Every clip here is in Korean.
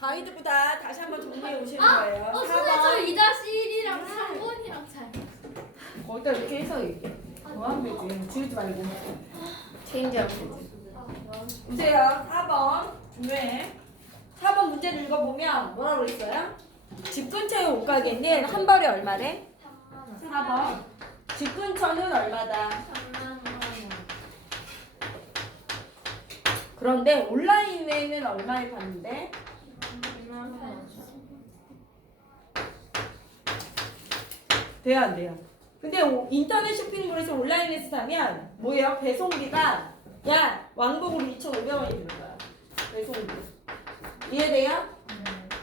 가이드보다 다시 한번 정리해 오시는 거예요. 선생님 저 2-1이랑 3번이랑 잘. 거기다 이렇게 해서 얘기해. 뭐 하면 되지? 지우지 말고. 체인지하면 되지. 보세요. 4번. 중요해. 4번 문제를 읽어보면 뭐라고 그랬어요? 집 근처에 옷가게는 한 벌에 얼마래? 4번. 집 근처는 얼마다? 그런데 온라인에는 얼마에 파는데? 돼요, 안 돼요? 근데 인터넷 쇼핑몰에서 온라인에서 사면 뭐예요? 배송비가 야 왕복으로 2,500원이 드는 거야. 배송비. 이해돼요?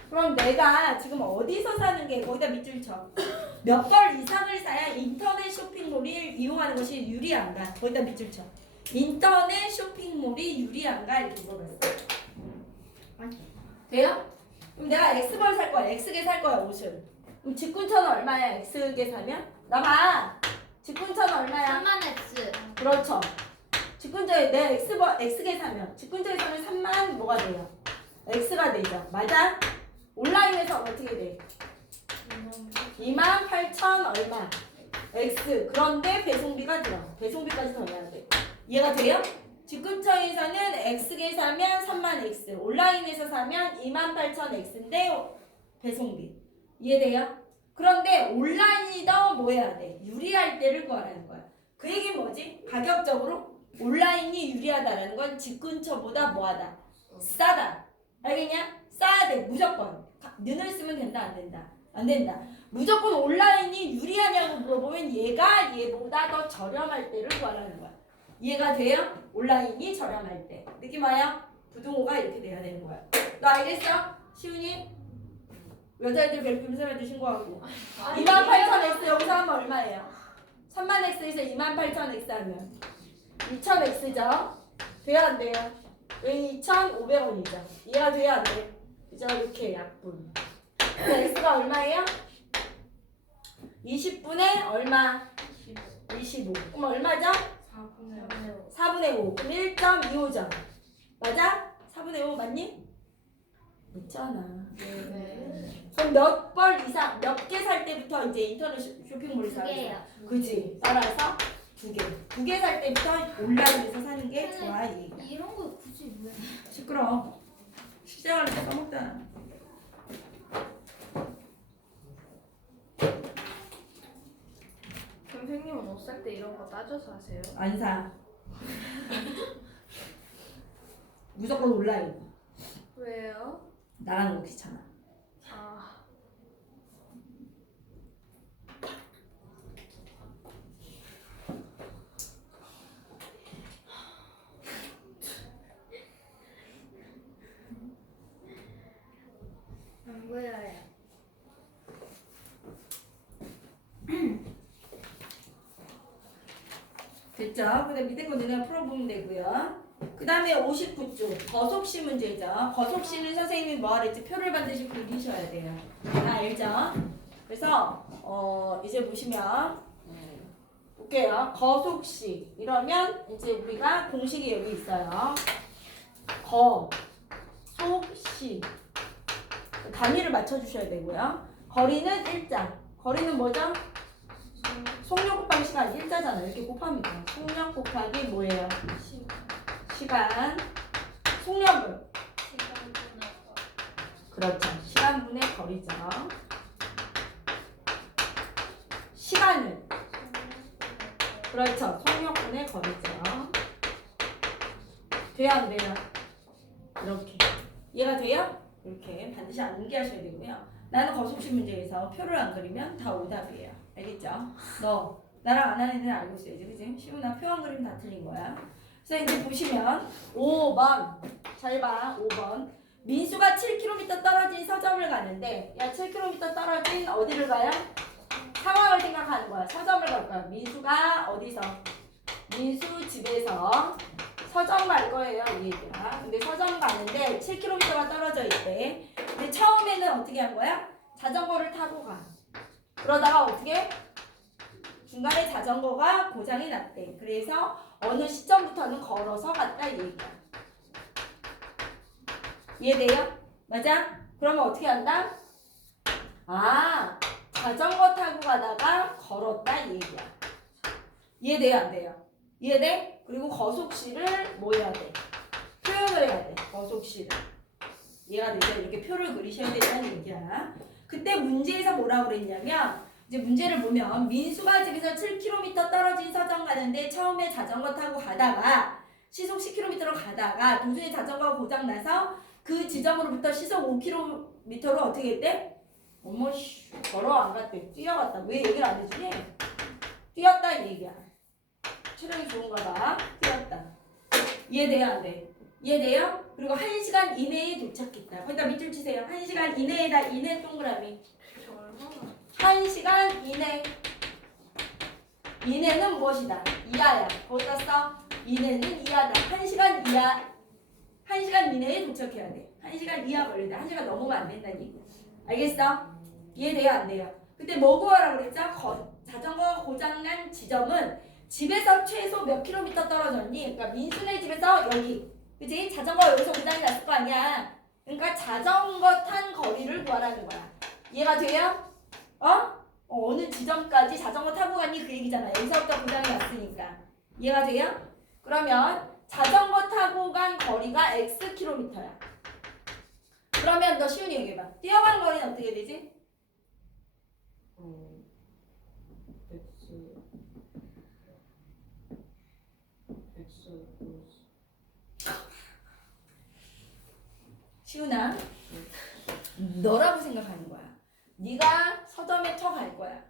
그럼 내가 지금 어디서 사는 게 거기다 밑줄 쳐. 몇 벌 이상을 사야 인터넷 쇼핑몰을 이용하는 것이 유리한가? 거기다 밑줄 쳐. 인터넷 쇼핑몰이 유리한가? 이렇게 물어봤어. 돼요? 그럼 내가 X벌 살 거야. X개 살 거야, 옷을. 그럼 집 근처는 얼마야? X개 사면? 나봐. 집 근처는 얼마야? 3만 X. 그렇죠. 집 근처에 내 X개 사면 집 근처에 사면 3만 뭐가 돼요? X가 되죠. 맞아? 온라인에서 어떻게 돼? 28,000 얼마? X. 그런데 배송비가 들어. 배송비까지 더 내야 돼. 이해가 돼요? 집 근처에서는 X개 사면 3만 X. 온라인에서 사면 28,000X인데 배송비. 이해돼요? 그런데 온라인이 더 뭐 해야 돼? 유리할 때를 구하라는 거야. 그 얘기는 뭐지? 가격적으로 온라인이 유리하다라는 건 집 근처보다 뭐하다? 싸다. 알겠냐? 싸야 돼. 무조건. 눈을 쓰면 된다 안 된다? 안 된다. 무조건 온라인이 유리하냐고 물어보면 얘가 얘보다 더 저렴할 때를 구하라는 거야. 이해가 돼요? 온라인이 저렴할 때. 느낌 와요? 부등호가 이렇게 돼야 되는 거야. 너 알겠어? 시훈이? 여자애들 괴롭히면 쌤한테 신고하고. 28,000X 여기서 하면 얼마예요? 3만X에서 28,000X 하면 2,000X죠? 돼요 안 돼요? 왜 2,500원이죠? 이해가 돼요 안 돼? 그죠? 이렇게 약분. X가 얼마예요? 20분의 얼마? 25. 그럼 얼마죠? 4분의 5. 그럼 1.25점. 맞아? 4분의 5 맞니? 있잖아. 그럼 몇 벌 이상, 몇 개 살 때부터 이제 인터넷 쇼핑몰에서 사는 거야? 그지? 따라서 2개. 2개 살 때부터 온라인에서 사는 게 좋아. 이 얘기야. 이런 거 굳이 왜? 시끄러워. 시장을 때 써먹잖아. 선생님은 옷 살 때 이런 거 따져서 하세요? 안 사. 무조건 온라인. 왜요? 나랑 너무 귀찮아. 아, 안 보여요. 됐죠? 근데 밑에 거 너네가 풀어보면 되고요. 그 다음에 59쪽 거속시 문제죠. 거속시는 선생님이 뭐 하랬지? 표를 반드시 그리셔야 돼요. 다 알죠? 그래서 이제 보시면 볼게요. 거속시 이러면 이제 우리가 공식이 여기 있어요. 거속시 단위를 맞춰주셔야 되고요. 거리는 일자. 거리는 뭐죠? 속력 곱하기 시간 일자잖아요. 이렇게 곱하면 돼요. 속력 곱하기 뭐예요? 시간. 속력은? 그렇죠. 시간분의 거리죠. 시간은? 그렇죠. 속력분의 거리죠. 돼요 안 돼요? 이렇게. 이해가 돼요? 이렇게 반드시 암기하셔야 되고요. 나는 거속시 문제에서 표를 안 그리면 다 오답이에요. 알겠죠? 너 나랑 안 하는 애는 알고 있어야지, 그지? 시우나 표 안 그리면 다 틀린 거야. 그래서 이제 보시면 5번 잘 봐. 5번 민수가 7km 떨어진 서점을 가는데 야 7km 떨어진 어디를 가요? 상황을 생각하는 거야. 서점을 갈 거야. 민수가 어디서? 민수 집에서 서점 갈 거예요 이 얘기야. 근데 서점 가는데 7km가 떨어져 있대. 근데 처음에는 어떻게 한 거야? 자전거를 타고 가. 그러다가 어떻게? 중간에 자전거가 고장이 났대. 그래서 어느 시점부터는 걸어서 갔다 이 얘기야. 이해돼요? 맞아? 그러면 어떻게 한다? 아, 자전거 타고 가다가 걸었다 이 얘기야. 이해돼요 안 돼요? 이해돼? 그리고 거속시를 뭐 해야 돼? 표현을 해야 돼. 거속시를. 이해가 되죠? 이렇게 표를 그리셔야 된다는 얘기야. 그때 문제에서 뭐라고 그랬냐면 이제 문제를 보면 민수가 집에서 7km 떨어진 서점 가는데 처음에 자전거 타고 가다가 시속 10km로 가다가 도중에 자전거가 고장나서 그 지점으로부터 시속 5km로 어떻게 했대? 어머 씨 걸어 안 갔대. 뛰어갔다. 왜 얘기를 안 해주니? 뛰었다 이 얘기야. 체력이 좋은가 봐. 뛰었다. 이해돼요 안 돼? 이해돼요? 그리고 1시간 이내에 도착했다. 거기다 밑줄 치세요. 1시간 이내에다 이내 동그라미. 저 얼마나 1시간 이내. 이내는 무엇이다? 이하야. 거기다 써. 이내는 이하다. 1시간 이하. 1시간 이내에 도착해야 돼. 1시간 이하 걸린다. 1시간 넘으면 안 된다니. 알겠어? 이해돼요? 안 돼요? 그때 뭐 구하라고 그랬죠? 자전거 고장난 지점은 집에서 최소 몇 킬로미터 떨어졌니? 그러니까 민수네 집에서 여기. 그치? 자전거 여기서 고장이 났을 거 아니야. 그러니까 자전거 탄 거리를 구하라는 거야. 이해가 돼요? 어느 지점까지 자전거 타고 갔니? 그 얘기잖아. 여기서부터 고장이 났으니까. 이해가 돼요? 그러면 자전거 타고 간 거리가 X 킬로미터야. 그러면 너 시훈이 얘기해봐. 뛰어간 거리는 어떻게 되지? 시훈아, 너라고 생각하는 거야. 네가 서점에 갈 거야.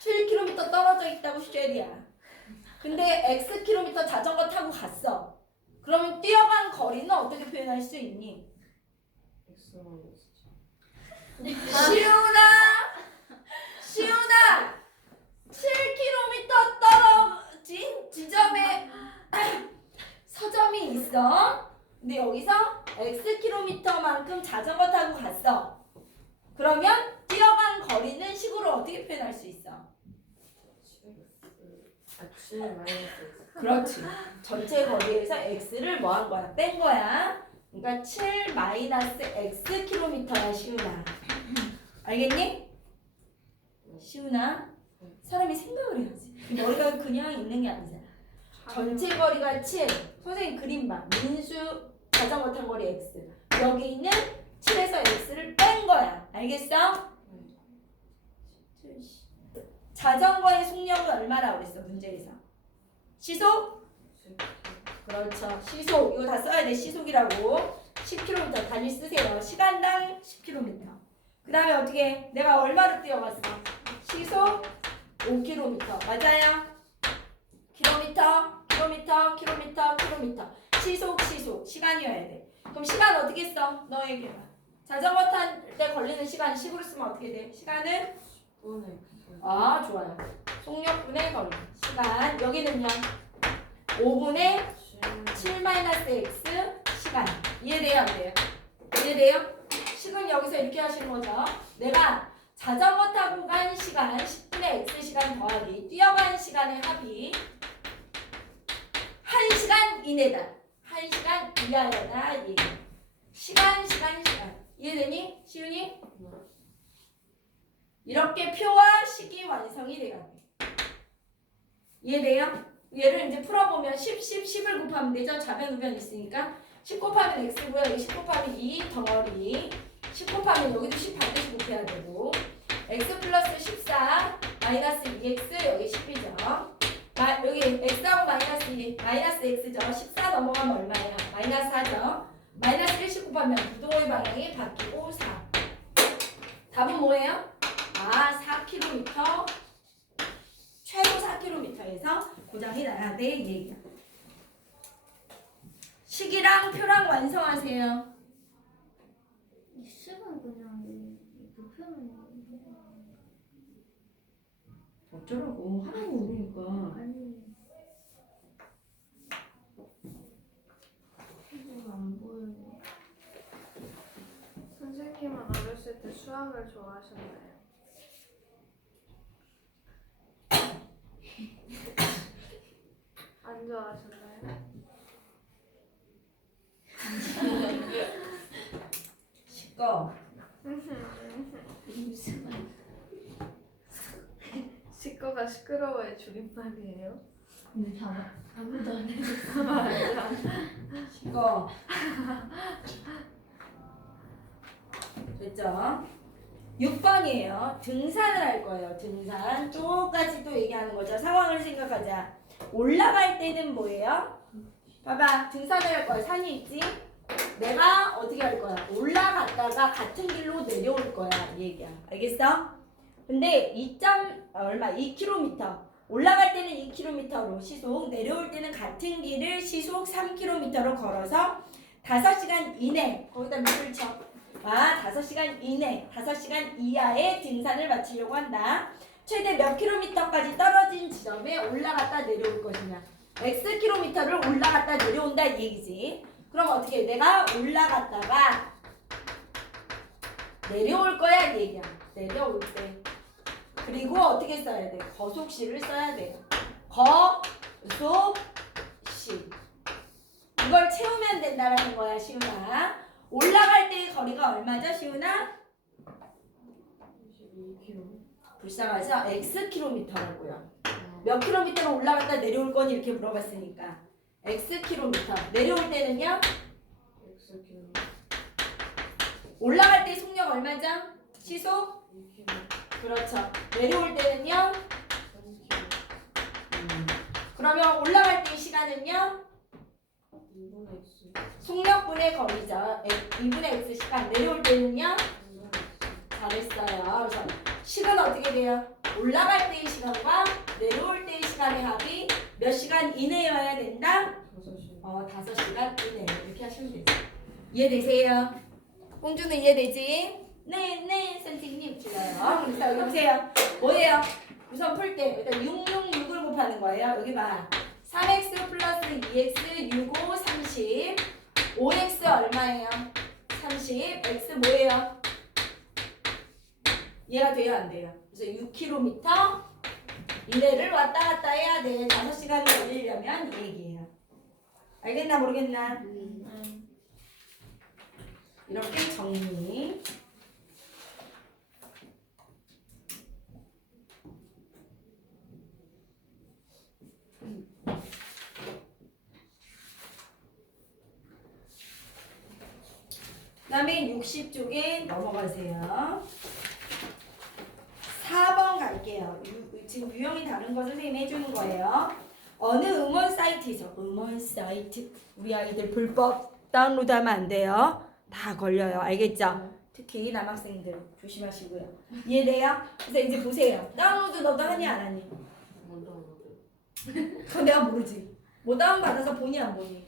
7km 떨어져 있다고 쉐리야. 근데 X 킬로미터 자전거 타고 갔어. 그러면 뛰어간 거리는 어떻게 표현할 수 있니? 시훈아 7km 떨어진 지점에 서점이 있어. 근데 여기서 X 킬로미터만큼 자전거 타고 갔어. 그러면 뛰어간 거리는 식으로 어떻게 표현할 수 있어? 그렇지. 전체 거리에서 x를 뭐 한 거야? 뺀 거야. 그러니까 7 마이너스 x 킬로미터야, 시훈아. 알겠니? 시훈아, 사람이 생각을 해야지. 머리가 그냥 있는 게 아니잖아. 전체 거리가 7. 선생님 그림 봐. 민수 자전거 탄 거리 x. 여기 있는 7에서 x를 뺀 거야. 알겠어? 자전거의 속력은 얼마라고 그랬어, 문제에서? 시속? 그렇죠. 시속. 이거 다 써야 돼. 시속이라고. 10km 단위 쓰세요. 시간당 10km. 그 다음에 어떻게 해? 내가 얼마로 뛰어갔어? 시속 5km. 맞아요? 킬로미터. 시속. 시간이어야 돼. 그럼 시간 어떻게 써? 너 얘기해봐. 자전거 탈 때 걸리는 시간 10으로 쓰면 어떻게 돼? 시간은? 좋아요. 속력분의 거리. 시간. 여기는요? 5분의 7-x 시간. 이해돼요? 안 돼요? 이해돼요? 식은 여기서 이렇게 하시는 거죠. 내가 자전거 타고 간 시간 10분의 x 시간 더하기 뛰어간 시간의 합이 1시간 이내다. 1시간 이하여다. 얘기. 시간. 이해되니? 시윤이? 이렇게 표와 식이 완성이 돼야 돼. 이해돼요? 얘를 이제 풀어보면 10을 곱하면 되죠? 좌변 우변 있으니까 10 곱하면 x고요. 여기 10 곱하면 2 덩어리 10 곱하면 여기도 10 반드시 곱해야 되고 x 플러스 14 마이너스 2x 여기 10이죠. 여기 x하고 마이너스 2 마이너스 x죠. 14 넘어가면 얼마예요? 마이너스 4죠. 마이너스 1씩 곱하면 부동의 방향이 바뀌고 4. 답은 뭐예요? 4km 최소 4km에서 고장이 나야 돼 이 얘기야. 식이랑 표랑 완성하세요. 이 식은 그냥 불편한 어쩌라고 하라고 모르니까. 아니 이거 안 보여요. 선생님은 어렸을 때 수학을 좋아하셨나요? 안 좋아하셨나요? 시꺼. 무슨 말? 시꺼가 시끄러워의 줄임말이에요. 근데 봐봐. 아무도 안 해줬어. 맞아. 시꺼. 됐죠? 6번이에요. 등산을 할 거예요. 등산. 똑같이 또 얘기하는 거죠. 상황을 생각하자. 올라갈 때는 뭐예요? 봐봐. 등산을 할 거야. 산이 있지? 내가 어떻게 할 거야? 올라갔다가 같은 길로 내려올 거야. 이 얘기야. 알겠어? 근데 2km. 올라갈 때는 2km로 시속, 내려올 때는 같은 길을 시속 3km로 걸어서 5시간 이내, 거기다 밑을 쳐. 5시간 이내, 5시간 이하의 등산을 마치려고 한다. 최대 몇 킬로미터까지 떨어진 지점에 올라갔다 내려올 것이냐. X 킬로미터를 올라갔다 내려온다 이 얘기지. 그럼 어떻게 해? 내가 올라갔다가 내려올 거야 이 얘기야. 내려올 때. 그리고 어떻게 써야 돼? 거속시를 써야 돼요. 거속시. 이걸 채우면 된다라는 거야 시훈아. 올라갈 때의 거리가 얼마죠 시훈아? 22km. 불쌍하죠? X 킬로미터라고요. 몇 킬로미터로 올라갔다 내려올 거니 이렇게 물어봤으니까 X 킬로미터. 내려올 때는요? Xkm. 올라갈 때 속력 얼마죠? 시속? 2km. 그렇죠. 내려올 때는요? 3km. 그러면 올라갈 때의 시간은요? 2분의 X. 속력분의 거리죠. 2분의 X 시간. 내려올 때는요? 2분의 X. 잘했어요. 그래서 시간 어떻게 돼요? 올라갈 때의 시간과 내려올 때의 시간의 합이 몇 시간 이내여야 된다? 5시간. 5시간 이내. 이렇게 하시면 되죠. 이해되세요? 공주는 이해되지? 네, 선생님 좋아요. 그래서 여기 보세요. 뭐예요? 우선 풀 때 일단 666을 곱하는 거예요. 여기 봐. 3x 플러스 2x 6, 5, 30. 5x 얼마예요? 30. x 뭐예요? 이해가 돼요? 안 돼요? 그래서 6km 이내를 왔다 갔다 해야 돼. 5시간이 걸리려면 이 얘기예요. 알겠나 모르겠나? 이렇게 정리. 그 다음에 60쪽에 넘어가세요. 4번 갈게요. 지금 유형이 다른 거 선생님이 해주는 거예요. 어느 음원 사이트에서 음원 사이트 우리 아이들 불법 다운로드하면 안 돼요. 다 걸려요. 알겠죠? 특히 남학생들 조심하시고요. 이해돼요? 그래서 이제 보세요. 다운로드 너도 하니 안 하니? 그건 내가 모르지. 뭐 다운받아서 보니 안 보니?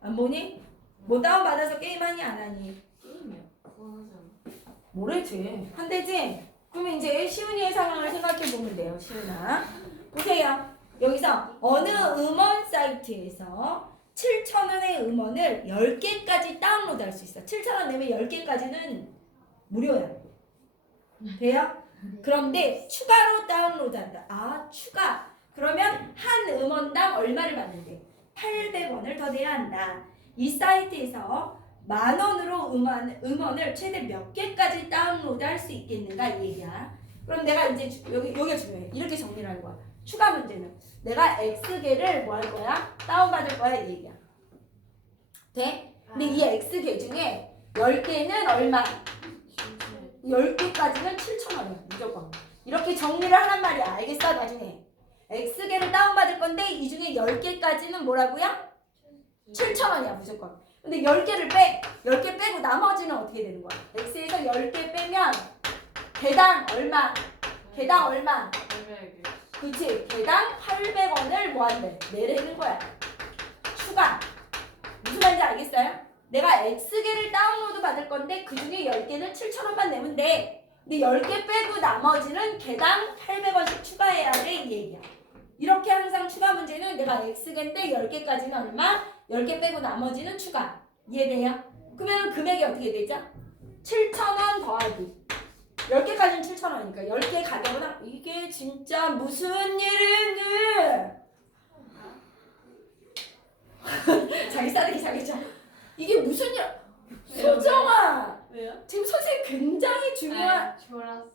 안 보니? 뭐 다운받아서 게임하니 안 하니? 게임이야. 그건 하지 않아. 모르지. 한대지? 그러면 이제 시은이의 상황을 생각해 보면 돼요. 시은아. 보세요. 여기서 어느 음원 사이트에서 7,000원의 음원을 10개까지 다운로드 할 수 있어. 7,000원 내면 10개까지는 무료야. 돼요? 그런데 추가로 다운로드 한다. 아, 추가. 그러면 한 음원당 얼마를 받는데? 800원을 더 내야 한다. 이 사이트에서 10,000원으로 음원을 최대 몇 개까지 다운로드 할 수 있겠는가 이 얘기야. 그럼 내가 이제 여기가 중요해. 이렇게 정리를 하는 거야. 추가 문제는 내가 X개를 뭐 할 거야? 다운받을 거야 이 얘기야. 돼? 근데 이 X개 중에 10개는 얼마? 10개까지는 7,000원이야 무조건. 이렇게 정리를 하란 말이야. 알겠어? 나중에 X개를 다운받을 건데 이 중에 10개까지는 뭐라고요? 7,000원이야 무조건. 근데 10개를 10개 빼고 나머지는 어떻게 되는 거야? X에서 10개 빼면 개당 얼마? 개당 얼마? 800개. 그치? 개당 800원을 뭐 한대? 내라는 거야. 추가. 무슨 말인지 알겠어요? 내가 X개를 다운로드 받을 건데 그 중에 10개는 7,000원만 내면 돼. 근데 10개 빼고 나머지는 개당 800원씩 추가해야 돼 이 얘기야. 이렇게 항상 추가 문제는 내가 X개인데 10개까지는 얼마? 10개 빼고 나머지는 추가. 이해돼요? 그러면 금액이 어떻게 되죠? 7,000원 더하기 10개까지는 7,000원이니까 10개 가격은 이게 진짜 무슨 일이니? 자기 싸대기 자기죠. 이게 무슨 일? 소정아 왜요? 지금 선생님 굉장히 중요한 졸았어.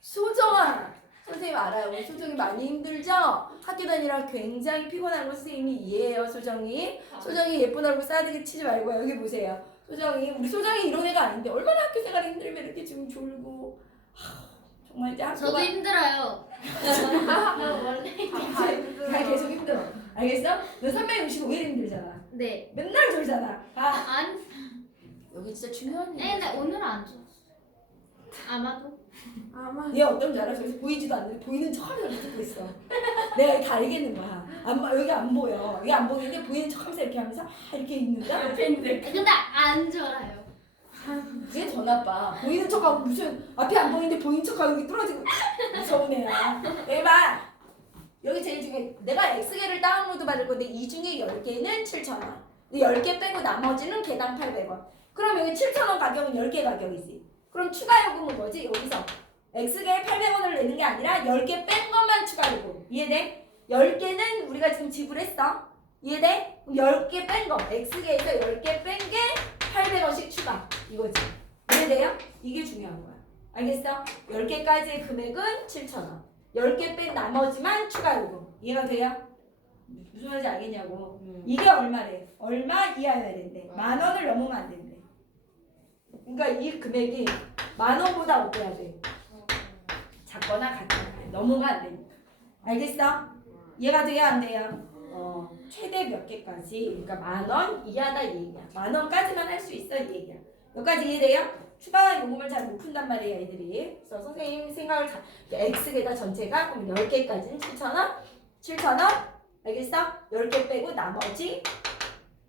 소정아. 선생님 알아요. 우리 소정이 많이 힘들죠? 학교 다니라 굉장히 피곤한 거 선생님이 이해해요. 소정이. 소정이 예쁜 얼굴 싸대기 치지 말고 여기 보세요. 소정이 우리 소정이 이런 애가 아닌데 얼마나 학교 생활이 힘들면 이렇게 지금 졸고 정말 이제 학교가 저도 힘들어요. 나 계속 힘들어. 알겠어? 너 365일 힘들잖아. 네. 맨날 졸잖아. 아니, 여기 진짜 중요한 일. 네, 오늘은 안 줬어. 아마도. 아마. 얘 어떤 줄 알아? 저기서 보이지도 않는데 보이는 척하면서 이렇게 듣고 있어. 내가 다 알겠는 거야. 여기 안 보여. 여기 안 보이는데 보이는 척하면서 이렇게 하면서 이렇게 있는다. 옆에 있는데 근데 안 졸아요. 그게 더 나빠. 보이는 척하고 무슨 앞이 안 보이는데 보이는 척하고 여기 뚫어지고 무서운 애야. 얘봐. 여기 제일 중에 내가 X개를 다운로드 받을 건데 이 중에 10개는 7,000원. 10개 빼고 나머지는 개당 800원. 그럼 여기 7,000원 가격은 10개 가격이지. 그럼 추가 요금은 뭐지? 여기서 X개에 800원을 내는 게 아니라 10개 뺀 것만 추가 요금. 이해돼? 10개는 우리가 지금 지불했어. 이해돼? 그럼 10개 뺀 거. X개에서 10개 뺀 게 800원씩 추가. 이거지. 이해돼요? 이게 중요한 거야. 알겠어? 10개까지의 금액은 7,000원. 10개 뺀 나머지만 추가 요금. 이해가 돼요? 무슨 말인지 알겠냐고. 이게 얼마래? 얼마 이하여야 된대. 10,000원을 넘으면 안 된대. 그러니까 이 금액이 10,000원보다 어때야 돼? 작거나 같거나 넘으면 안 되니까. 알겠어? 이해가 돼요? 안 돼요? 최대 몇 개까지? 그러니까 10,000원 이하다 이 얘기야. 10,000원까지만 할 수 있어 이 얘기야. 여기까지 이해돼요? 추가 요금을 잘 못 푼단 말이에요 애들이. 그래서 선생님 생각을 잘 X개다 전체가 그럼 10개까지는 7,000원? 7,000원? 알겠어? 10개 빼고 나머지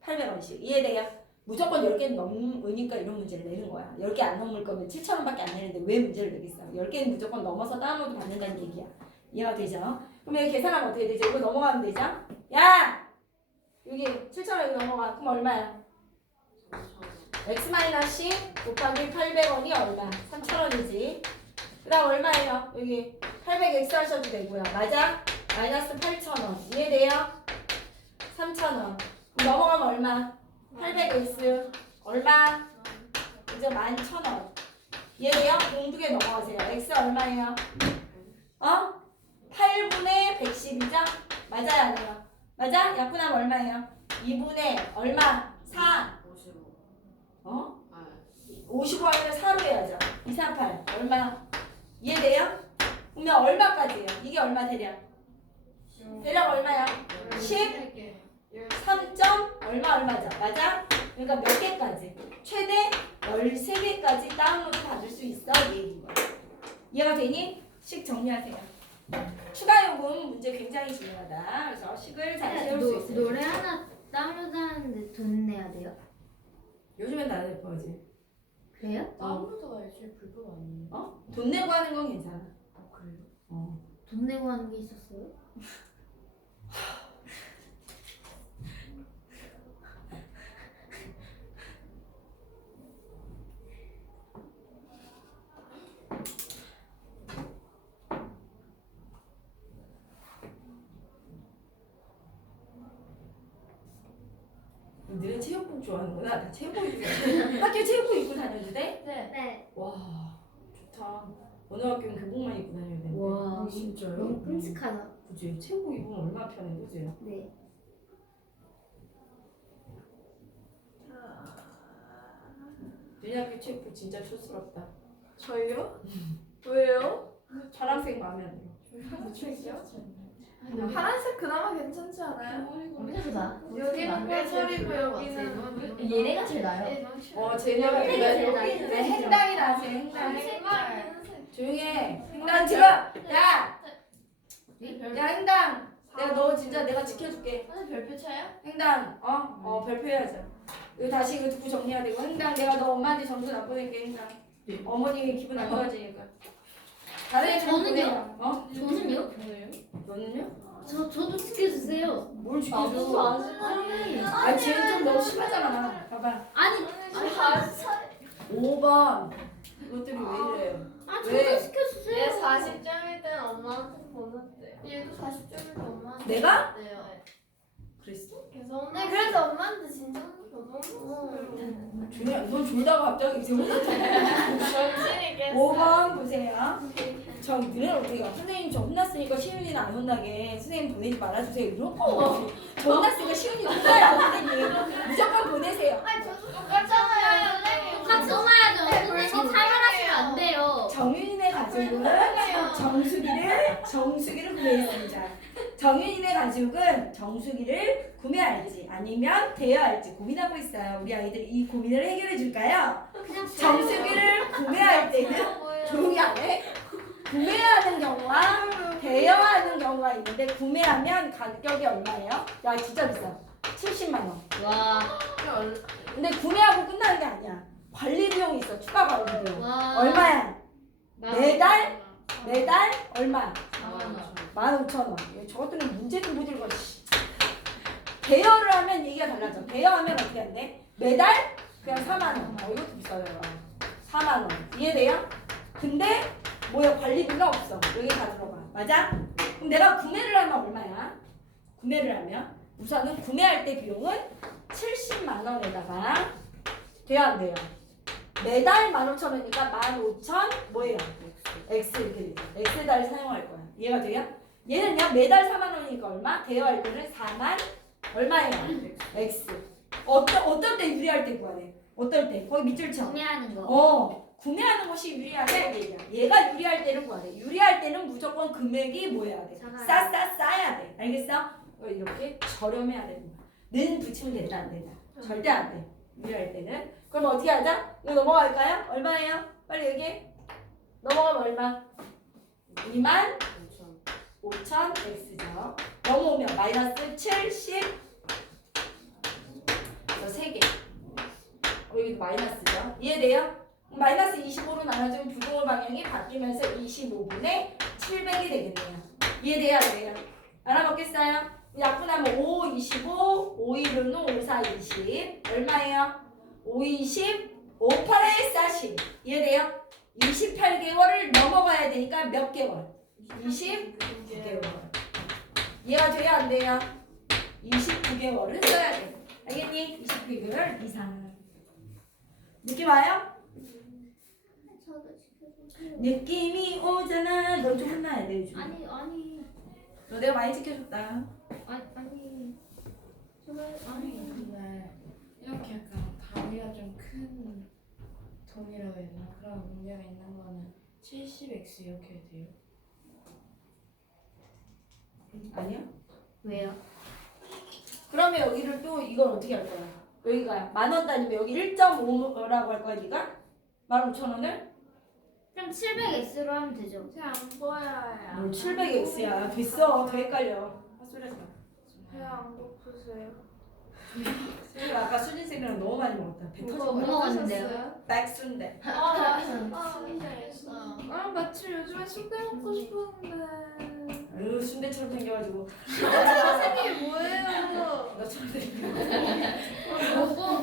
800원씩. 이해돼요? 무조건 10개 넘으니까 이런 문제를 내는 거야. 10개 안 넘을 거면 7,000원밖에 안 내는데 왜 문제를 내겠어? 10개는 무조건 넘어서 다운로드 받는다는 얘기야. 이해가 되죠? 그럼 여기 계산하면 어떻게 되죠? 이거 넘어가면 되죠? 야! 여기 7,000원 여기 넘어가. 그럼 얼마야? X 마이너스 곱하기 800원이 얼마? 3,000원이지. 그 다음 얼마예요? 여기 800X 하셔도 되고요. 맞아? 마이너스 8,000원. 이해돼요? 3,000원. 넘어가면 얼마? 800X 얼마? 이제 11,000원. 이해돼요? 공두개 넘어가세요. X 얼마예요? 8분의 110이죠? 맞아요? 아니에요? 맞아? 약분하면 얼마예요? 2분의 얼마? 4. 55 하면 4로 해야죠. 248 얼마? 이해돼요? 그러면 얼마까지예요? 이게 얼마 대략? 대략 얼마야? 10? 3점 얼마죠? 맞아? 그러니까 몇 개까지? 최대 13개까지 다운로드 받을 수 있어 이 얘기인 거야. 이해가 되니? 식 정리하세요. 추가 요금 문제 굉장히 중요하다. 그래서 식을 잘 세울 수 있어요. 노래 하나 다운로드 하는데 돈 내야 돼요? 요즘엔 다 낼 거지. 그래요? 다운로드가 애초에 불법 아니에요? 돈 내고 하는 건 괜찮아. 그래요? 돈 내고 하는 게 있었어요? 너네 체육복 좋아하는구나. 나 체육복 입고 다녀. 학교 체육복 입고 다녀도 돼? 네. 와 좋다. 어느 학교는 교복만 입고 다녀야 되는데. 와, 진짜요? 너무 끔찍하다. 그치. 체육복 입으면 얼마나 편해, 그치? 네. 너네 학교 체육복 진짜 촌스럽다. 저희요? 왜요? 파란색 마음에 안 들어. 파란색 그나마 괜찮지 않아요? 예쁘다. 여기는 꾀소리고 여기는 얘네가 제일 나아요. 쟤네가 햇색이 제일 나아요. 내 행당이 나지, 행당. 조용히 해. 행당 지금. 야! 야, 행당. 너 진짜 내가 지켜줄게. 별표 쳐요? 행당. 별표 해야죠. 이거 다시 이거 듣고 정리해야 되고. 행당 내가 너 엄마한테 점수 나쁘니까 행당. 어머님이 기분 안 좋아지니까. 다른 애들 저는요? 보내요. 저는요? 너는요? 저도 지켜주세요. 뭘 지켜줘? 아니, 쟤는 좀 너무 심하잖아. 봐봐. 아니, 5번. 이것들이 왜 이래요? 저도 시켜주세요. 얘 40점일 땐 엄마한테 보냈대요. 얘도 40점일 때 엄마한테 내가? 보냈대요. 그랬어? 그래서 네, 그래서 엄마한테 진짜 조용히 넌 졸다가 갑자기 이제 혼났잖아. 정신이 깼어. 5번 보세요. 저 너네 어떻게 가? 선생님 저 혼났으니까 시윤이는 안 혼나게 선생님 보내지 말아주세요. 이런 거. 저 혼났으니까 시윤이 혼나요 선생님. 무조건 보내세요. 아니 저도 똑같잖아요 선생님. 똑같이 혼나야죠. 선생님 차별하시면 안 돼요. 정윤이네 가족은 정수기를 구매했습니다. 정윤이네 가족은 정수기를 구매할지 아니면 대여할지 고민하고 있어요. 우리 아이들이 이 고민을 해결해 줄까요? 정수기를 구매할 때는 조용히 안 해? 구매하는 경우와 대여하는 경우가 있는데 구매하면 가격이 얼마예요? 야 진짜 비싸. 70만 원. 와. 근데 구매하고 끝나는 게 아니야. 관리 비용이 있어. 추가 관리 비용. 와. 얼마야? 매달 얼마? 15,000원. 저것들은 문제 좀 보질거. 대여를 하면 얘기가 달라져. 대여하면 어떻게 한대? 매달 그냥 4만 원. 이것도 비싸요. 4만 원. 이해돼요? 근데 뭐야 관리비가 없어. 여기 다 들어가. 맞아? 그럼 내가 구매를 하면 얼마야? 구매를 하면 우선은 구매할 때 비용은 70만 원에다가 돼야 안 돼요? 매달 15,000원이니까 15,000 뭐예요? X 이렇게 되죠. X달을 사용할 거야. 이해가 돼요? 얘는요 매달 4만 원이니까 얼마? 대여할 때는 4만 얼마예요? X. 어떨 때 유리할 때 구하래? 어떨 때? 거기 밑줄 쳐. 구매하는 거. 구매하는 것이 유리하냐 얘기야. 얘가 유리할 때는 구하래. 유리할 때는 무조건 금액이 뭐 해야 돼? 싸야 돼. 알겠어? 이렇게 저렴해야 되는 거야. 는 붙이면 된다 안 된다? 절대 안 돼. 유리할 때는. 그럼 어떻게 하자? 이거 넘어갈까요? 얼마예요? 빨리 얘기해. 넘어가면 얼마? 25,000 X죠. 넘어오면 마이너스 70. 그래서 3개. 여기도 마이너스죠. 이해돼요? 마이너스 25로 나눠주면 부등호 방향이 바뀌면서 25분의 700이 되겠네요. 이해돼요? 안 돼요? 알아먹겠어요? 약분하면 5, 25, 5, 1은 5, 4, 20. 얼마예요? 5, 20, 5, 8에 40. 이해돼요? 28개월을 넘어가야 되니까 몇 개월? 29개월. 이해가 돼요? 안 돼요? 29개월을 써야 돼. 알겠니? 29개월 이상. 느낌 와요? 저도 지켜주세요. 느낌이 오잖아. 너 좀 혼나야 돼 요즘. 아니. 너 내가 많이 지켜줬다. 아니. 아니. 근데 이렇게 약간 다리가 좀 큰 돈이라고 해야 되나? 그런 문제가 있는 거는 70x 이렇게 돼요. 아니야? 왜요? 그러면 여기를 또 이걸 어떻게 할 거야? 여기가 10,000원 단위면 여기 1.5라고 할 거야 네가? 15,000원을? 그럼 700x로 하면 되죠. 잘 안 보여요. 뭘 700x야. 됐어. 더 헷갈려. 헛소리 하지 마. 배안 고프세요? 쌤이 아까 수진쌤이랑 너무 많이 먹었다. 배 터질 뭐 거야. 먹었는데요? 백순대. 마침 요즘에 순대 먹고 싶었는데. 아유 순대처럼 생겨가지고 선생님 뭐예요? 너처럼 생겨.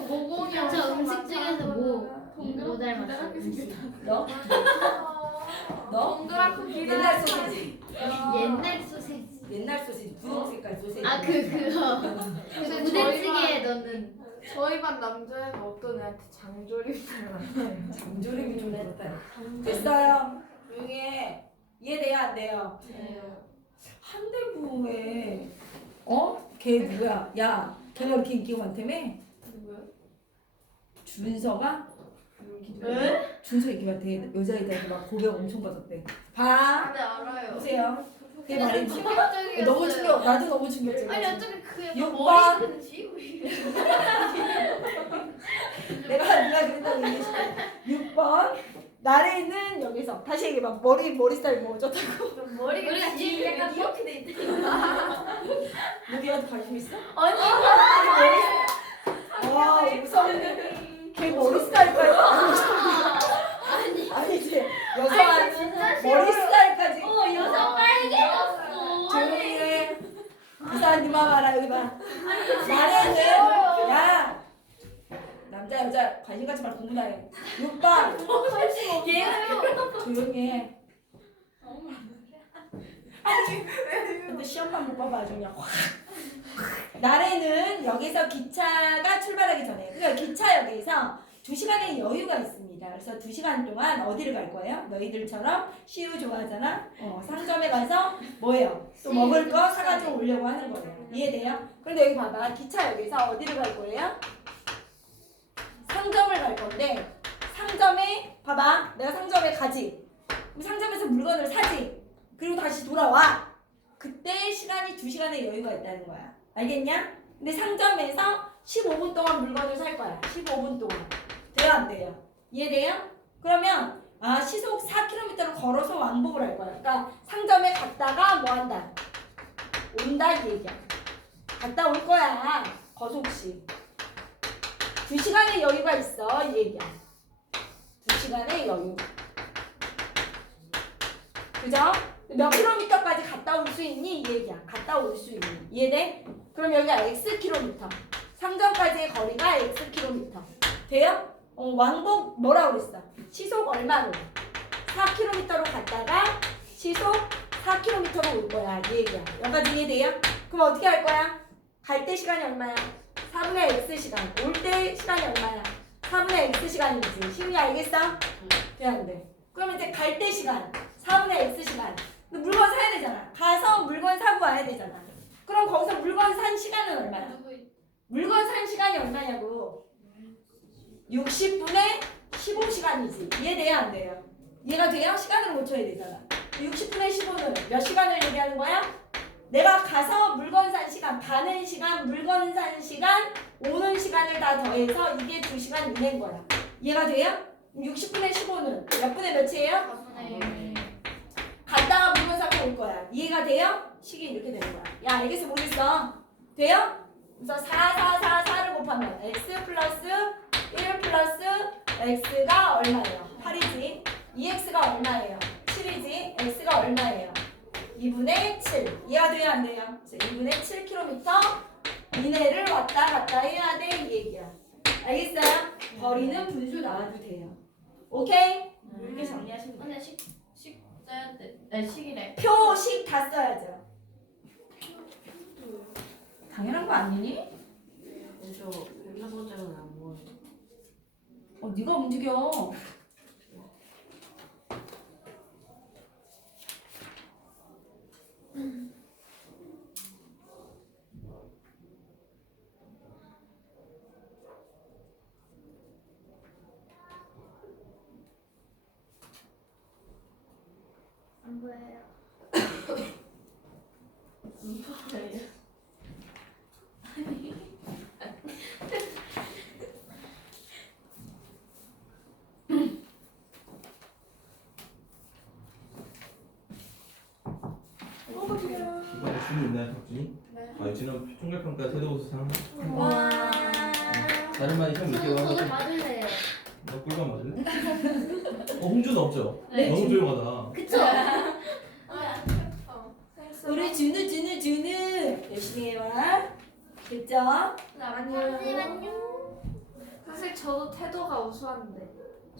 모공이요. 저 음식 중에서 뭐 닮았어요? 음식. 너? 너? 동그랗고 옛날 소시지. 옛날 소세지. 옛날 소시지. 분홍 색깔 소시지. 그거. 근데 부대찌개에 넣는. 저희 반 남자애가 어떤 애한테 장조림 닮았어요. 장조림이 좀 했다. 됐어요. 조용히 해. 이해돼요? 안 돼요? 한대부에 걔 누구야? 야, 걔가 이렇게 인기가 많다며? 누구요? 준서가? 에? 준서 인기 많대. 여자애들한테 막 고백 엄청 받았대. 봐. 네 알아요. 보세요. 걔 말이 충격적이었어요. 너무 충격. 나도 너무 충격적이야. 아니 어떻게 그 약간 6번. 머리 큰지? 내가 누가 그랬다고 얘기해줄게. 6번. 나래는 여기서 다시 얘기해봐. 머리 스타일 뭐 어쩌다고? 머리가 지금 약간 이렇게 돼 있다. 누구한테 관심 있어? 아니 와 무서운데. 걔 머리 스타일까지 아니지. 여성한 머리 스타일까지. 여자 빨개졌어. 조용히 해. 이사님 봐라 여기 봐. 나래는 야 남자 여자 관심 갖지 말고 공부나 해. 6번. 조용히 해. 근데 시험만 못 봐봐 아주 그냥 확. 날에는 여기서 기차가 출발하기 전에 그러니까 기차역에서 2시간의 여유가 있습니다. 그래서 2시간 동안 어디를 갈 거예요? 너희들처럼 CU 좋아하잖아? 상점에 가서 뭐예요? 또 먹을 거 사가지고 오려고 하는 거예요. 이해돼요? 그런데 여기 봐봐. 기차역에서 어디를 갈 거예요? 상점을 갈 건데 상점에 봐봐. 내가 상점에 가지. 그럼 상점에서 물건을 사지. 그리고 다시 돌아와. 그때 시간이 2시간의 여유가 있다는 거야. 알겠냐? 근데 상점에서 15분 동안 물건을 살 거야. 15분 동안. 돼요 안 돼요? 이해돼요? 그러면 시속 4km를 걸어서 왕복을 할 거야. 그러니까 상점에 갔다가 뭐 한다? 온다 이 얘기야. 갔다 올 거야. 거속시. 2시간의 여유가 있어 이 얘기야. 2시간의 여유. 그죠? 몇 킬로미터까지 갔다 올 수 있니? 이 얘기야. 갔다 올 수 있니? 이해돼? 그럼 여기가 x 킬로미터. 상점까지의 거리가 x 킬로미터. 돼요? 왕복 뭐라고 그랬어? 시속 얼마로? 4km로 갔다가 시속 4km로 올 거야. 이 얘기야. 여기까지 이해돼요? 그럼 어떻게 할 거야? 갈 때 시간이 얼마야? 4분의 x시간. 올 때 시간이 얼마야? 4분의 x시간이지. 시윤이 알겠어? 돼, 안 돼? 그럼 이제 갈 때 시간. 4분의 x시간. 물건 사야 되잖아. 가서 물건 사고 와야 되잖아. 그럼 거기서 물건 산 시간은 얼마야? 물건 산 시간이 얼마냐고. 60분에 15시간이지. 이해돼요? 안 돼요? 이해가 돼요? 시간으로 고쳐야 되잖아. 60분에 15는 몇 시간을 얘기하는 거야? 내가 가서 물건 산 시간, 가는 시간, 물건 산 시간, 오는 시간을 다 더해서 이게 2시간 이내인 거야. 이해가 돼요? 60분에 15는 몇 분에 몇이에요? 갔다가 물건 사고 올 거야. 이해가 돼요? 식이 이렇게 되는 거야. 야, 알겠어? 모르겠어? 돼요? 그래서 4를 곱하면 x 플러스 1 플러스 x가 얼마예요? 8이지. 2x가 얼마예요? 7이지. x가 얼마예요? 2분의 7. 이해가 돼요? 안 돼요? 2분의 7km 이내를 왔다 갔다 해야 돼. 이 얘기야. 알겠어요? 거리는 분수 나와도 돼요. 오케이? 이렇게 정리하시면 돼요. 근데 식 써야 돼. 네, 식이래. 표식 다 써야죠. 당연한 거 아니니? 저 104번째는 안 보여요. 네가 움직여. 안 보여요. 이번에 준이 있나요, 덕준이? 네. 지난 총괄평가 태도우수상 와. 다른 말이 좀 늦게 저도 와서 맞을래요. 너 꿀밤 맞을래? 홍준 없죠? 네. 너무 조용하다. 그쵸? 우리 준우 열심히 해봐. 됐죠? 잠시만요. 사실 저도 태도가 우수한데.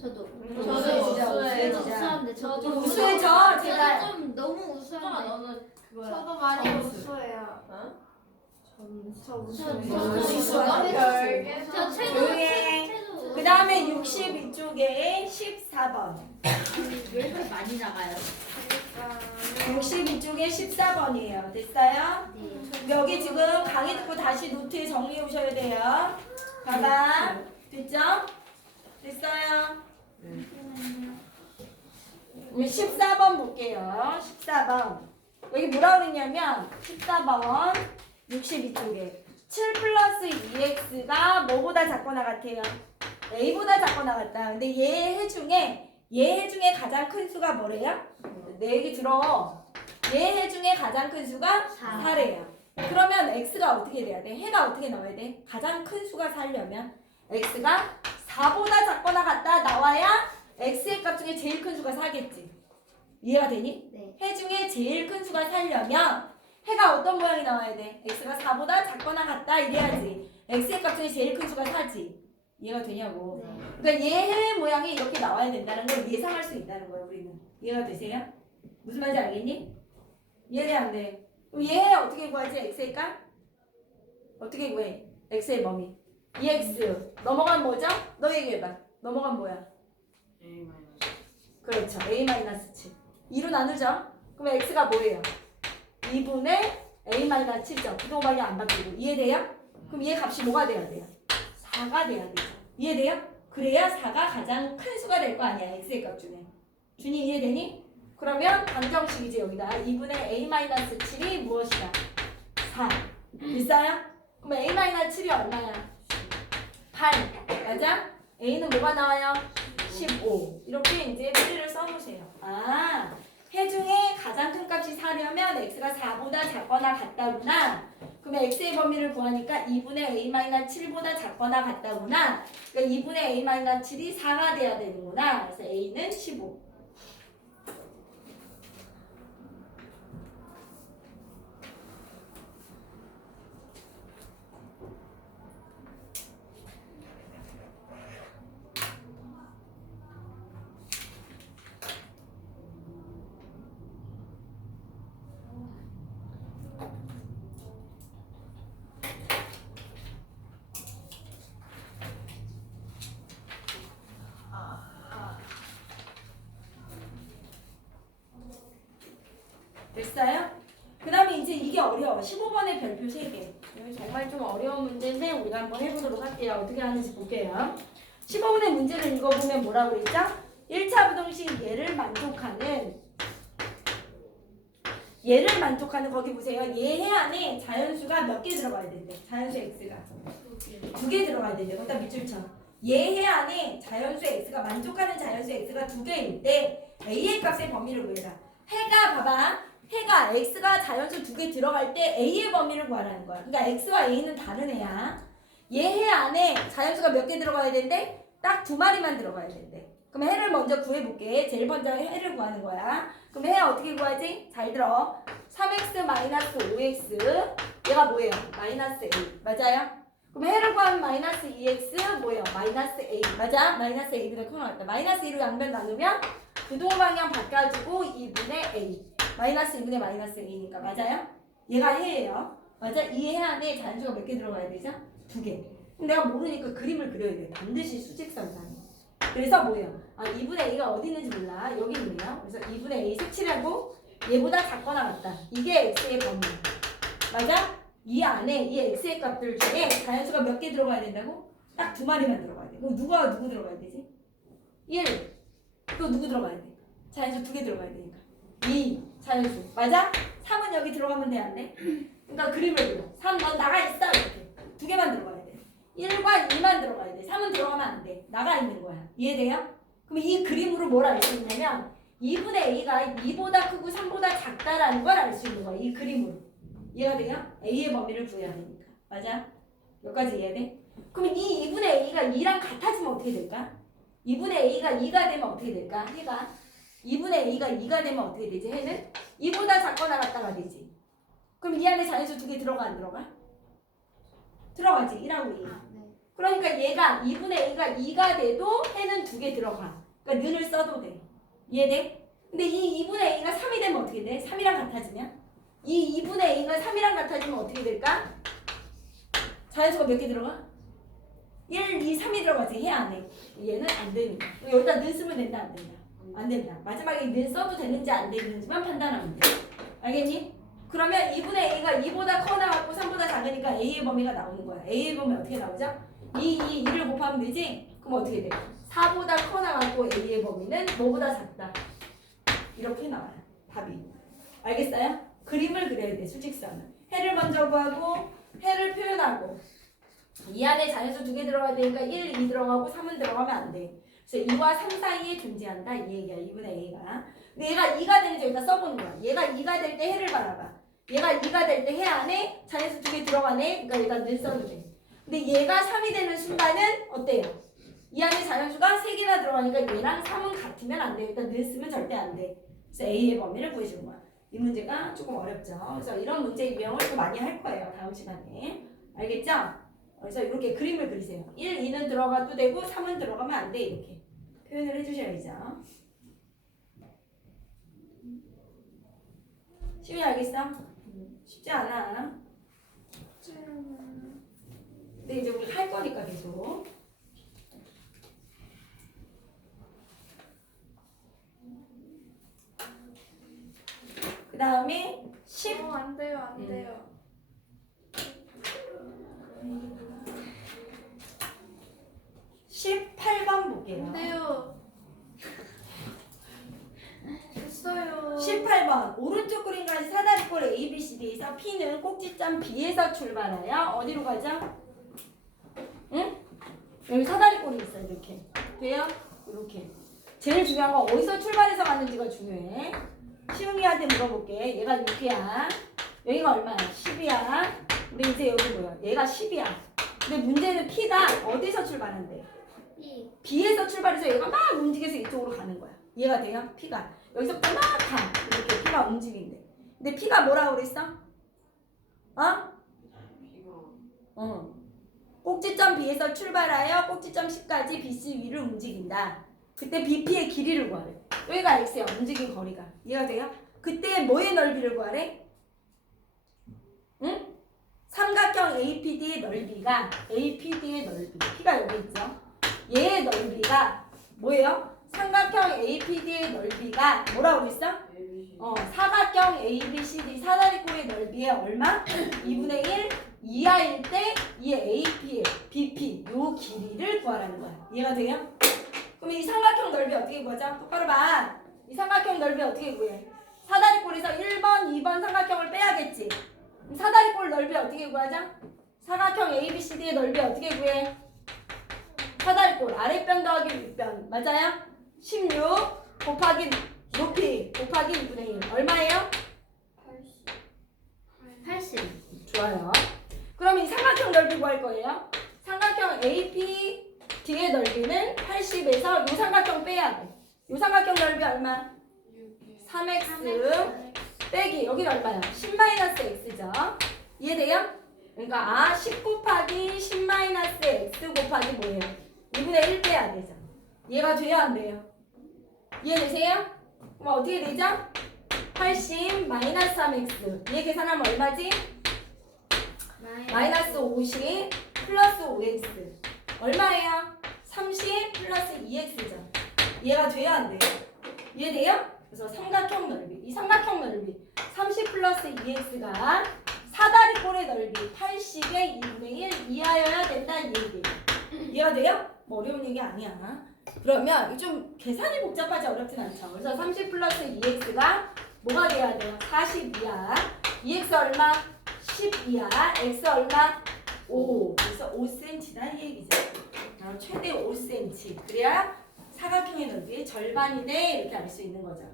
저도. 우수해지자, 우수해지자. 우수한데 좀 저도. 우수해져, 제발. 저도 좀 너무 우수한데. 너는 그거야. 저도 많이 점수. 우수해요. 어? 저 저 우수해요. 별개. 저 최도. 조용히 해. 최도. 그 다음에 62쪽에 14번. 왜 이렇게 많이 나가요? 62쪽에 14번이에요. 됐어요? 네. 여기 지금 강의 듣고 다시 노트에 정리해 오셔야 돼요. 봐봐. 됐죠? 됐어요? 우리 14번 볼게요. 14번. 여기 뭐라 그랬냐면 14번 62쪽에 7 플러스 2x가 뭐보다 작거나 같아요? a보다 작거나 같다. 근데 얘 해 중에 가장 큰 수가 뭐래요? 내 얘기 들어. 얘 해 중에 가장 큰 수가 4래요. 그러면 x가 어떻게 돼야 돼? 해가 어떻게 나와야 돼? 가장 큰 수가 살려면 x가 4보다 작거나 같다 나와야 x의 값 중에 제일 큰 수가 4겠지. 이해가 되니? 네. 해 중에 제일 큰 수가 살려면 해가 어떤 모양이 나와야 돼? x가 4보다 작거나 같다 이래야지. x의 값 중에 제일 큰 수가 4지. 이해가 되냐고. 네. 그러니까 얘 해 모양이 이렇게 나와야 된다는 걸 예상할 수 있다는 거예요. 우리는. 이해가 되세요? 무슨 말인지 알겠니? 이해돼 안 돼? 그럼 얘 어떻게 구하지? x의 값? 어떻게 구해? x의 범위 2x 넘어간 뭐죠? 너 얘기해봐. 넘어간 뭐야? A 마이너스. 그렇죠. a-7 2로 나누죠? 그럼 x가 뭐예요? 2분의 a-7죠. 부동방이 안 바뀌고 이해돼요? 그럼 얘 값이 뭐가 돼야 돼요? 4가 돼야 되죠. 이해돼요? 그래야 4가 가장 큰 수가 될 거 아니야. x의 값 중에. 준이 이해되니? 그러면 방정식이지 여기다. 2분의 a-7이 무엇이다? 4. 있어요? 그럼 a-7이 얼마야? 8. 맞아? a는 뭐가 나와요? 15. 이렇게 이제 풀이를 써놓으세요. 아, 해 중에 가장 큰 값이 4려면 x가 4보다 작거나 같다구나. 그러면 x의 범위를 구하니까 2분의 a-7보다 작거나 같다구나. 그러니까 2분의 a-7이 4가 돼야 되는구나. 그래서 a는 15. 됐어요? 그 다음에 이제 이게 어려워. 15번의 별표 3개. 이거 정말 좀 어려운 문제인데 우리가 한번 해보도록 할게요. 어떻게 하는지 볼게요. 15번의 문제를 읽어보면 뭐라고 그랬죠? 1차 부등식 얘를 만족하는 거기 보세요. 얘 안에 자연수가 몇 개 들어가야 된대. 자연수 x가 2개 들어가야 된대. 거기다 밑줄 쳐. 얘 안에 자연수 x가 만족하는 자연수 x가 2개일 때 a의 값의 범위를 구해라. 해가 봐봐. 해가 x가 자연수 2개 들어갈 때 a의 범위를 구하라는 거야. 그러니까 x와 a는 다른 애야. 얘 해 안에 자연수가 몇 개 들어가야 된대? 딱 2마리만 들어가야 된대. 그럼 해를 먼저 구해볼게. 제일 먼저 해를 구하는 거야. 그럼 해 어떻게 구하지? 잘 들어. 3x-5x 얘가 뭐예요? 마이너스 a. 맞아요? 그럼 해를 구하면 마이너스 2x 뭐예요? 마이너스 a. 맞아? 마이너스 a보다 큰 거 같다. 마이너스 2로 양변 나누면 부동 방향 바꿔주고 2분의 a. 마이너스 2분의 마이너스 a니까 맞아요? 얘가 해예요. 맞아? 이 해 안에 자연수가 몇 개 들어가야 되죠? 2개. 그럼 내가 모르니까 그림을 그려야 돼. 반드시 수직선상에. 그래서 뭐예요? 아, 2분의 a가 어디 있는지 몰라. 여기 있네요. 그래서 2분의 a 색칠하고 얘보다 작거나 같다. 이게 x의 범위. 맞아? 이 안에 이 x의 값들 중에 자연수가 몇 개 들어가야 된다고? 딱 2마리만 들어가야 돼. 그럼 누구 들어가야 되지? 1. 또 누구 들어가야 돼? 자연수 2개 들어가야 되니까. 2. 자연수. 맞아? 3은 여기 들어가면 돼, 안 돼? 그러니까 그림을 그려. 3 넌 나가 있어. 이렇게. 2개만 들어가야 돼. 1과 2만 들어가야 돼. 3은 들어가면 안 돼. 나가 있는 거야. 이해돼요? 그럼 이 그림으로 뭘 알 수 있냐면 2분의 a가 2보다 크고 3보다 작다라는 걸 알 수 있는 거야. 이 그림으로. 이해가 돼요? a의 범위를 구해야 되니까. 맞아? 여기까지 이해돼? 그럼 이 2분의 a가 2랑 같아지면 어떻게 될까? 2분의 a가 2가 되면 어떻게 될까? 해가 2분의 a가 2가 되면 어떻게 되지? 해는 2보다 작거나 같다가 되지. 그럼 이 안에 자연수 2개 들어가 안 들어가? 들어가지. 1하고 2. 그러니까 얘가 2분의 a가 2가 돼도 해는 2개 들어가. 그러니까 는을 써도 돼. 이해돼? 근데 이 2분의 a가 3이 되면 어떻게 돼? 3이랑 같아지면? 이 2분의 a가 3이랑 같아지면 어떻게 될까? 자연수가 몇 개 들어가? 1, 2, 3이 들어가지. 해 안에. 얘는 안 되니까. 여기다 는 쓰면 된다 안 된다? 안 된다. 마지막에 는 써도 되는지 안 되는지만 판단하면 돼. 알겠니? 그러면 2분의 a가 2보다 커 나왔고 3보다 작으니까 a의 범위가 나오는 거야. a의 범위 어떻게 나오죠? 2를 곱하면 되지? 그럼 어떻게 돼? 4보다 커 나왔고 a의 범위는 뭐보다 작다. 이렇게 나와요. 답이. 알겠어요? 그림을 그려야 돼. 수직선은. 해를 먼저 구하고 해를 표현하고 이 안에 자연수 2개 들어가야 되니까 1, 2 들어가고 3은 들어가면 안 돼. 그래서 2와 3 사이에 존재한다. 이 얘기야. 2분의 a가. 근데 얘가 2가 되는지 여기다 써보는 거야. 얘가 2가 될 때 해를 바라봐. 얘가 2가 될 때 해 안에 자연수 2개 들어가네. 그러니까 얘가 늘 써도 돼. 근데 얘가 3이 되는 순간은 어때요? 이 안에 자연수가 3개나 들어가니까 얘랑 3은 같으면 안 돼. 일단 늘 쓰면 절대 안 돼. 그래서 a의 범위를 구해주는 거야. 이 문제가 조금 어렵죠. 그래서 이런 문제 유형을 또 많이 할 거예요. 다음 시간에. 알겠죠? 그래서 이렇게 그림을 그리세요. 1, 2는 들어가도 되고 3은 들어가면 안 돼. 이렇게 표현을 해주셔야죠. 시윤이 알겠어? 쉽지 않아. 근데 이제 우리 할 거니까 계속. 그 다음에 10. 안 돼요, 안 돼요. 18번 볼게요. 안 돼요. 됐어요. 18번 오른쪽 그림까지 사다리꼴 A, B, C, D에서 P는 꼭지점 B에서 출발하여 어디로 가죠? 응? 여기 사다리꼴이 있어요. 이렇게 돼요? 이렇게 제일 중요한 건 어디서 출발해서 가는지가 중요해. 시웅이한테 물어볼게. 얘가 6이야. 여기가 얼마야? 10이야. 근데 이제 여기 뭐야? 얘가 10이야. 근데 문제는 P가 어디서 출발한대? B에서 출발해서 얘가 막 움직여서 이쪽으로 가는 거야. 이해가 돼요? P가 여기서부터 막 가. 이렇게 P가 움직인대. 근데 P가 뭐라고 그랬어? 꼭지점 B에서 출발하여 꼭지점 C까지 BC 위를 움직인다. 그때 BP의 길이를 구하래. 여기가 X야. 움직인 거리가. 이해가 돼요? 그때 뭐의 넓이를 구하래? 응? 삼각형 APD의 넓이가 APD의 넓이. P가 여기 있죠. 얘의 넓이가 뭐예요? 삼각형 APD의 넓이가 뭐라고 그랬어? 사각형 ABCD 사다리꼴의 넓이의 얼마? 2분의 1 이하일 때 이 AP의 BP 요 길이를 구하라는 거야. 이해가 돼요? 그럼 이 삼각형 넓이 어떻게 구하자? 똑바로 봐. 이 삼각형 넓이 어떻게 구해? 사다리꼴에서 1번, 2번 삼각형을 빼야겠지. 사다리꼴 넓이 어떻게 구하자? 사각형 ABCD의 넓이 어떻게 구해? 사다리꼴 아랫변 더하기 윗변 맞아요? 16 곱하기 높이 곱하기 2분의 1 얼마예요? 80. 좋아요. 그럼 이 삼각형 넓이 구할 거예요. 삼각형 APD의 넓이는 80에서 이 삼각형 빼야 돼. 이 삼각형 넓이 얼마? 3x 빼기 여기는 얼마야? 10-x죠. 이해돼요? 그러니까 10 곱하기 10-x 곱하기 뭐예요? 2분의 1 빼야 되죠. 이해가 돼요? 안 돼요? 이해되세요? 그럼 어떻게 되죠? 80 마이너스 3x 얘 계산하면 얼마지? 마이너스 50 플러스 5x 얼마예요? 30 플러스 2x죠. 이해가 돼요? 안 돼요? 이해돼요? 그래서 삼각형 넓이 이 삼각형 넓이 30 플러스 2x가 사다리꼴의 넓이 80의 2분의 1 이하여야 된다 이 얘기예요. 이해가 돼요? 뭐 어려운 얘기 아니야. 그러면 좀 계산이 복잡하지 어렵진 않죠. 그래서 30 플러스 2x가 뭐가 돼야 돼요? 42야. 2x 얼마? 10이야. x 얼마? 5. 그래서 5cm다 이 얘기죠. 최대 5cm. 그래야 사각형의 넓이의 절반이 돼. 이렇게 알 수 있는 거죠.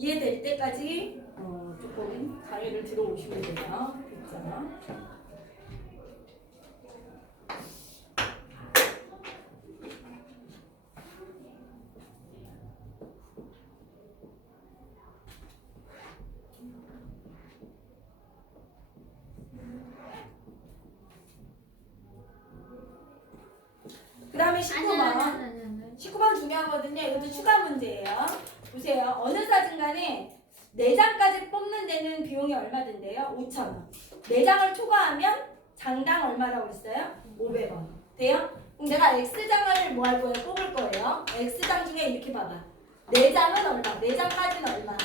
이해될 때까지 조금 강의를 들어오시면 돼요. 있잖아. 그 다음에 19번. 19번 중요하거든요. 이것도 추가 문제예요. 보세요. 어느 사진간에 4장까지 뽑는 데는 비용이 얼마 든대요? 5,000원. 4장을 초과하면 장당 얼마라고 했어요? 500원. 돼요? 그럼 내가 X장을 뭐 할 거예요? 뽑을 거예요. X장 중에 이렇게 봐봐. 4장은 얼마? 4장까지는 얼마?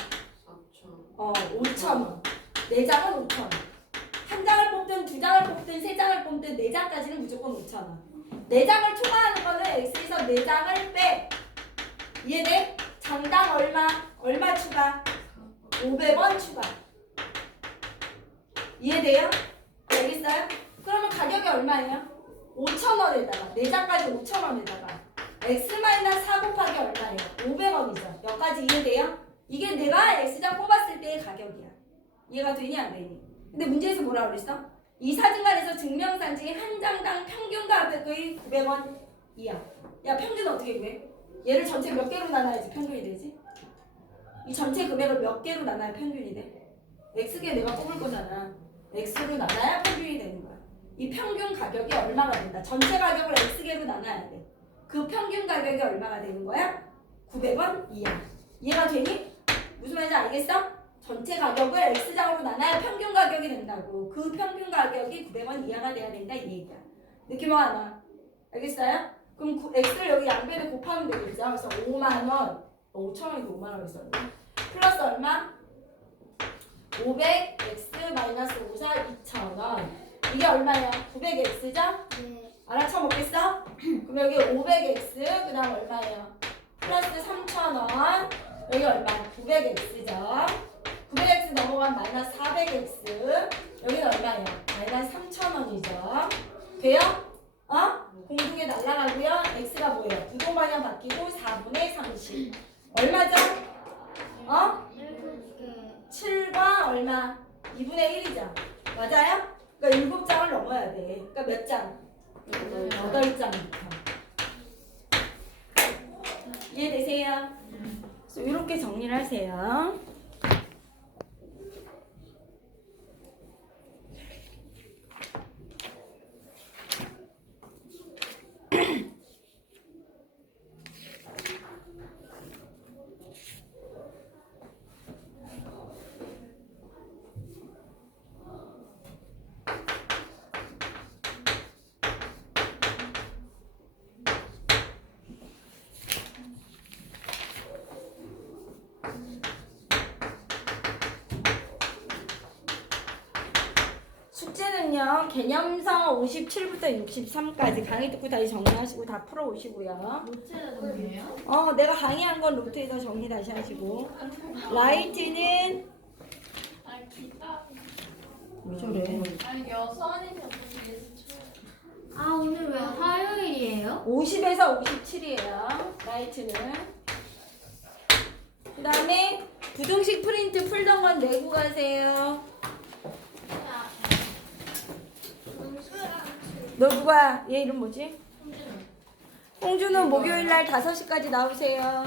5,000원. 4장은 5,000원. 한 장을 뽑든 2장을 뽑든 3장을 뽑든 4장까지는 무조건 5,000원. 4장을 초과하는 거는 X에서 4장을 빼. 이해돼? 장당 얼마? 얼마 추가? 500원 추가. 이해돼요? 알겠어요? 그러면 가격이 얼마예요? 5,000원에다가 4장까지 5,000원에다가 X-4 곱하기 얼마예요? 500원이죠. 여기까지 이해돼요? 이게 내가 X장 뽑았을 때의 가격이야. 이해가 되니 안 되니? 근데 문제에서 뭐라 그랬어? 이 사진관에서 증명사진 한 장당 평균 가격의 900원 이하. 야 평균 어떻게 구해? 얘를 전체 몇 개로 나눠야지 평균이 되지? 이 전체 금액을 몇 개로 나눠야 평균이 돼? X개 내가 뽑을 거잖아. X로 나눠야 평균이 되는 거야. 이 평균 가격이 얼마가 된다. 전체 가격을 X개로 나눠야 돼. 그 평균 가격이 얼마가 되는 거야? 900원 이하. 이해가 되니? 무슨 말인지 알겠어? 전체 가격을 X장으로 나눠야 평균 가격이 된다고. 그 평균 가격이 900원 이하가 돼야 된다 이 얘기야. 느낌 와? 안 와? 알겠어요? 그럼 X를 여기 양변에 곱하면 되겠죠? 그래서 5만원 5천원인데 5만원 있었는데 플러스 얼마? 500x 마이너스 54 2,000원. 이게 얼마야? 900x죠? 네. 알아쳐 먹겠어? 그럼 여기 500x 그 다음 얼마예요? 플러스 3,000원. 여기 얼마? 900x죠? 900x 넘어가면 마이너스 400x. 여기는 얼마예요? 마이너스 3,000원이죠. 돼요? 공중에 날아가고요. x가 뭐예요? 부동방향 바뀌고 4분의 30. 얼마죠? 7과 얼마? 2분의 1이죠. 맞아요? 그러니까 7장을 넘어야 돼. 그러니까 몇 장? 8장부터. 이해되세요? 그래서 이렇게 정리를 하세요. 숙제는요 개념서 57부터 63까지 강의 듣고 다시 정리하시고 다 풀어오시고요. 노트예요? 내가 강의한 건 노트에서 정리 다시 하시고 라이트는 왜 저래? 아니 여선이 아 오늘 왜 화요일이에요? 50에서 57이에요 라이트는. 그 다음에 부등식 프린트 풀던 건 내고 가세요. 너 누가 얘 이름 뭐지? 홍준은 목요일날 5시까지 나오세요.